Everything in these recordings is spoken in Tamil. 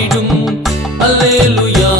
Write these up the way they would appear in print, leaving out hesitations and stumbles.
மாறிடும். அல்லேலூயா.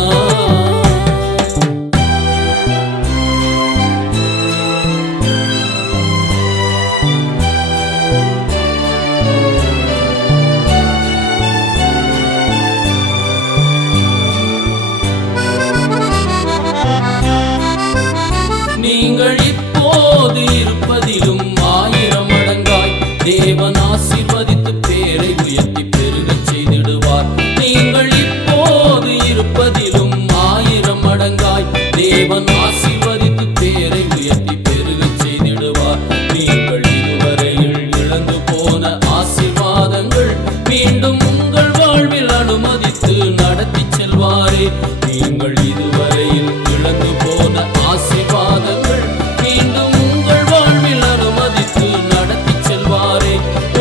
நீங்கள் இப்போது இருப்பதிலும் 1000 மடங்காய் தேவன் ஆசீர்வதித்து பேரை உயர்த்தி பெருகச் செய்திடுவார். நீங்கள் இப்போது இருப்பதிலும் 1000 மடங்காய் தேவன் ஆசீர்வதித்து பேரை உயர்த்தி பெருகச் செய்திடுவார். நீங்கள் இதுவரையில் இழந்து போன ஆசீர்வாதங்கள் மீண்டும் உங்கள் வாழ்வில் அனுமதித்து நடத்தி செல்வாரே. நீங்கள் இதுவரையில் இழந்து போன ஆசீர்வாதங்கள் மீண்டும் உங்கள் வாழ்வில் அனுமதித்து நடத்தி செல்வாரே.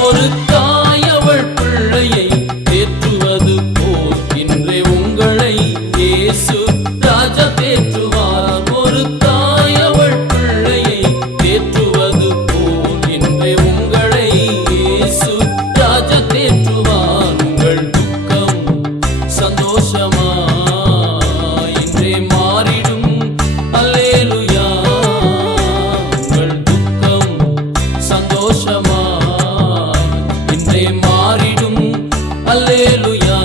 ஒரு தாய் அவள் பிள்ளையை தேற்றுவது போல் இன்றே உங்களை இயேசு ராஜா தேற்றுவார். ஒரு தாய் அவள் பிள்ளையை தேற்றுவது போல் இன்றே உங்களை இயேசு ராஜா தேற்றுவார். உங்கள் துக்கம் சந்தோஷமா இன்றே மாறிடும். அல்லேலூயா. உங்கள் துக்கம் சந்தோஷமா இன்றே மாறிடும். அல்லேலூயா.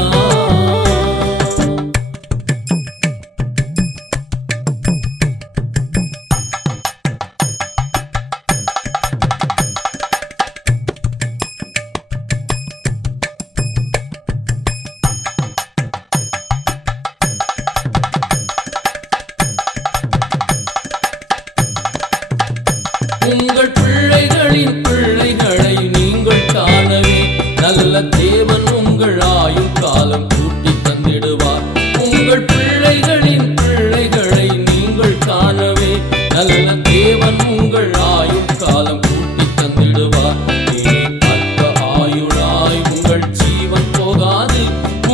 உங்கள் பிள்ளைகளின் பிள்ளைகளை நீங்கள் காணவே நல்ல தேவன் உங்கள் ஆயுள் காலம் கூட்டி தந்திடுவார். உங்கள் பிள்ளைகளின் பிள்ளைகளை நீங்கள் காணவே நல்ல தேவன் உங்கள் ஆயுள் காலம் கூட்டி தந்திடுவார். இனி அற்ப ஆயுளாய் உங்கள் ஜீவன் போகாது.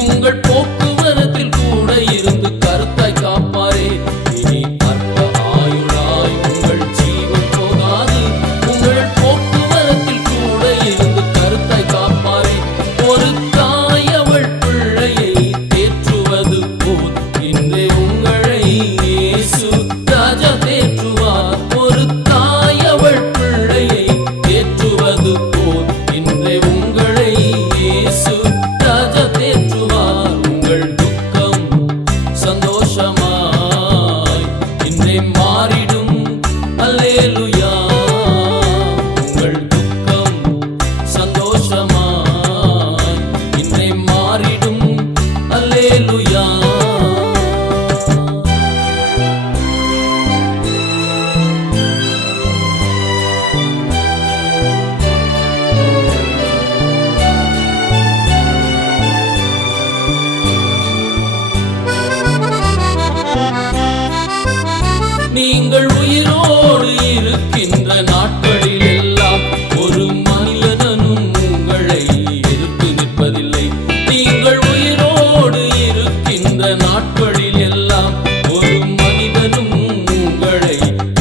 உங்கள் போக்குவரத்தில் கூட இருந்து கருத்தாய் காப்பாரே. இனி அற்ப ஆயுளாய் உங்கள் ஜீவன் போகாது. உங்கள் போக்குவரத்தில் கூட இருந்து கருத்தாய் காப்பாரே. ஒரு தாய் அவள் பிள்ளையை தேற்றுவது போல் இன்றே உங்களை இயேசு ராஜா தேற்றுவார். ஒரு தாய் அவள் பிள்ளையை தேற்றுவது போல் இன்றே உங்களை இயேசு ராஜா தேற்றுவார். உங்கள் துக்கம் சந்தோஷமாய் இன்றே மாறிடும். அல்லேலூயா. உங்கள் துக்கம் சந்தோஷமாய் இன்றே மாறிடும். அல்லேலூயா. நீங்கள் உயிரோடு இருக்கின்ற நாட்களில் எல்லாம் ஒரு மனிதனும் உங்களை எதிர்த்து நிற்பதில்லை. நீங்கள் உயிரோடு இருக்கின்ற நாட்களில் எல்லாம் ஒரு மனிதனும் உங்களை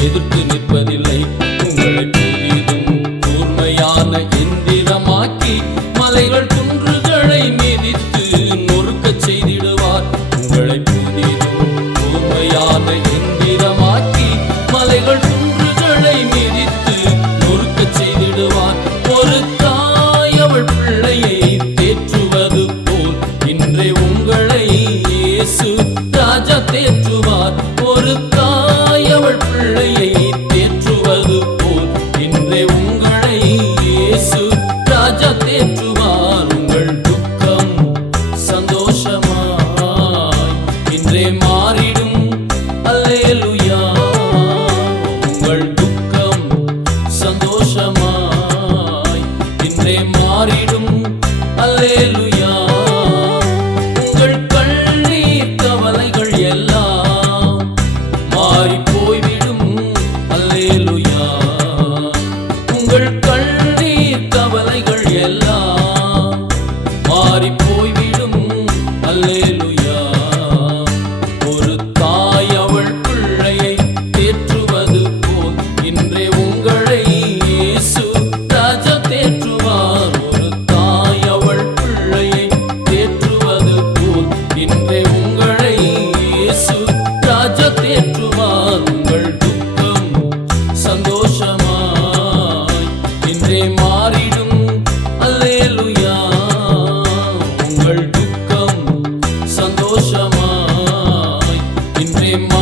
எதிர்த்து நிற்பதில்லை. உங்களை புதிதும் கூர்மையான எந்திரமாக்கி மலைகள் குன்றுகளை மிதித்து நொறுக்கச் செய்திடுவார். உங்களை புதிதும் கூர்மையான எந்திரமாக்கி மலைகள் குன்றுகளை மிதித்து நொறுக்கச் செய்திடுவார். ஒரு தாய் அவள் பிள்ளையை தேற்றுவது போல் இன்றே உங்களை இயேசு ராஜா தேற்றுவார். ஒரு தாய் அவள் பிள்ளையை தேற்றுவது போல் இன்றே உங்களை இயேசு ராஜா தேற்றுவார். உங்கள் துக்கம் சந்தோஷமாய் இன்றே மாறிடும். அல்லேலூயா. உங்கள் துக்கம் சந்தோஷமாய் இன்றே மாறிடும். அல்லேலூயா. உங்கள் கண்ணீர் கவலைகள் எல்லாம் மாறி போய்விடும். அல்லேலூயா. உங்கள் கண்ணீர் கவலைகள் எல்லாம் மாறி போய்விடும். அல்லேலூயா. ஒரு தாய் அவள் பிள்ளையை தேற்றுவது போல் இன்றே உங்களை இயேசு ராஜா தேற்றுவார். ஒரு தாய் அவள் பிள்ளையை தேற்றுவது போல் இன்றே